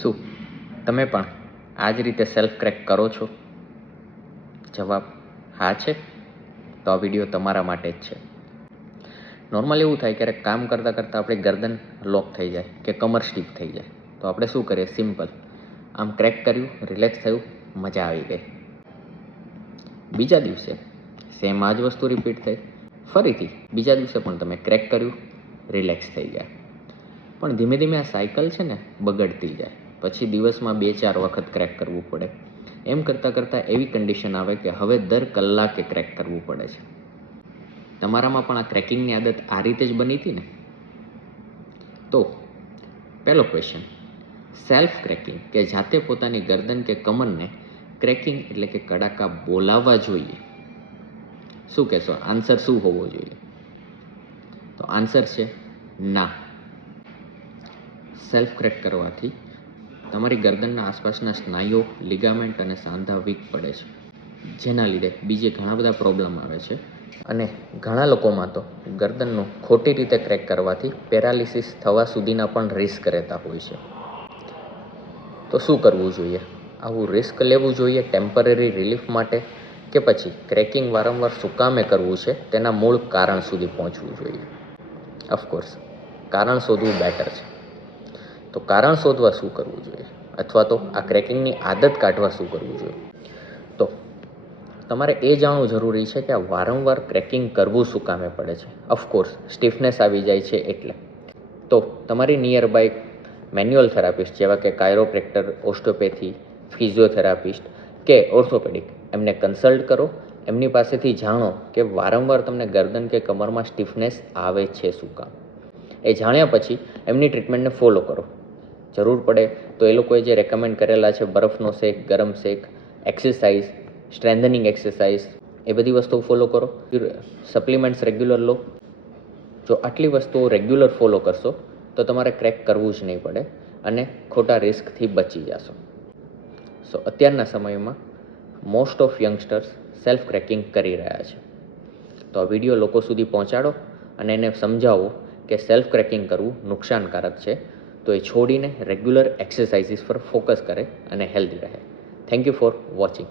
શું તમે પણ આ જ રીતે સેલ્ફ ક્રેક કરો છો? જવાબ હા છે? તો આ વિડીયો તમારા માટે જ છે. નોર્મલ એવું થાય ક્યારેક કામ કરતાં કરતાં આપણી ગરદન લોક થઈ જાય કે કમર સ્ટીફ થઈ જાય, તો આપણે શું કરીએ? સિમ્પલ, આમ ક્રેક કર્યું, રિલેક્સ થયું, મજા આવી ગઈ. બીજા દિવસે સેમ આ જ વસ્તુ રિપીટ થઈ, ફરીથી બીજા દિવસે પણ તમે ક્રેક કર્યું, રિલેક્સ થઈ ગયા. પણ ધીમે ધીમે આ સાયકલ છે ને બગડતી જાય. પછી દિવસમાં 2-4 વખત ક્રેક કરવું પડે. એમ કરતાં કરતાં એવી કન્ડિશન આવે કે હવે દર કલાકે ક્રેક કરવું પડે છે. તમારામાં પણ આ ક્રેકિંગની આદત આ રીતે જ બની હતી ને? તો પહેલો ક્વેશ્ચન, સેલ્ફ ક્રેકિંગ કે જાતે પોતાની ગરદન કે કમરને ક્રેકિંગ એટલે કે કડાકા બોલાવવા જોઈએ. શું કહેશો? આન્સર શું હોવો જોઈએ? તો આન્સર છે ના. સેલ્ફ ક્રેક કરવાથી તમારી ગરદનના આસપાસના સ્નાયુઓ, લિગામેન્ટ અને સાંધા વીક પડે છે, જેના લીધે બીજે ઘણા બધા પ્રોબ્લેમ આવે છે. અને ઘણા લોકોમાં તો ગરદનનું ખોટી રીતે ક્રેક કરવાથી પેરાલિસિસ થવા સુધીના પણ રિસ્ક રહેતા હોય છે. તો શું કરવું જોઈએ? આવું રિસ્ક લેવું જોઈએ ટેમ્પરરી રિલીફ માટે, કે પછી ક્રેકિંગ વારંવાર શું કામે કરવું છે તેના મૂળ કારણ સુધી પહોંચવું જોઈએ? ઓફકોર્સ કારણ શોધવું બેટર છે. તો કારણ શોધવા શું કરવું જોઈએ, અથવા તો આ ક્રેકિંગની આદત કાઢવા શું કરવું જોઈએ? તો તમારે એ જાણવું જરૂરી છે કે આ વારંવાર ક્રેકિંગ કરવું શું કામે પડે છે. ઓફકોર્સ સ્ટીફનેસ આવી જાય છે એટલે. તો તમારી નિયર બાય મેન્યુઅલ થેરાપિસ્ટ જેવા કે કાયરોપ્રેક્ટર, ઓસ્ટોપેથી, ફિઝિયોથેરાપિસ્ટ કે ઓર્થોપેડિક, એમને કન્સલ્ટ કરો. એમની પાસેથી જાણો કે વારંવાર તમને ગરદન કે કમરમાં સ્ટીફનેસ આવે છે શું કામ. એ જાણ્યા પછી એમની ટ્રીટમેન્ટને ફોલો કરો. જરૂર પડે તો એ લોકોએ જે રેકમેન્ડ કરેલા છે બરફનો શેક, ગરમ શેક, એક્સરસાઇઝ, સ્ટ્રેન્થનિંગ એક્સરસાઇઝ, એ બધી વસ્તુઓ ફોલો કરો. સપ્લિમેન્ટ્સ રેગ્યુલર લો. જો આટલી વસ્તુઓ રેગ્યુલર ફોલો કરશો તો તમારે ક્રેક કરવું જ નહીં પડે અને ખોટા રિસ્કથી બચી જશો. સો અત્યારના સમયમાં most of youngsters self cracking કરી રહ્યા છે. તો આ વિડીયો લોકો સુધી પહોંચાડો અને એને સમજાવો કે સેલ્ફ ક્રેકિંગ કરવું નુકસાનકારક છે. તો એ છોડીને રેગ્યુલર એક્સરસાઇઝીસ પર ફોકસ કરે અને હેલ્ધી રહે. Thank you for watching.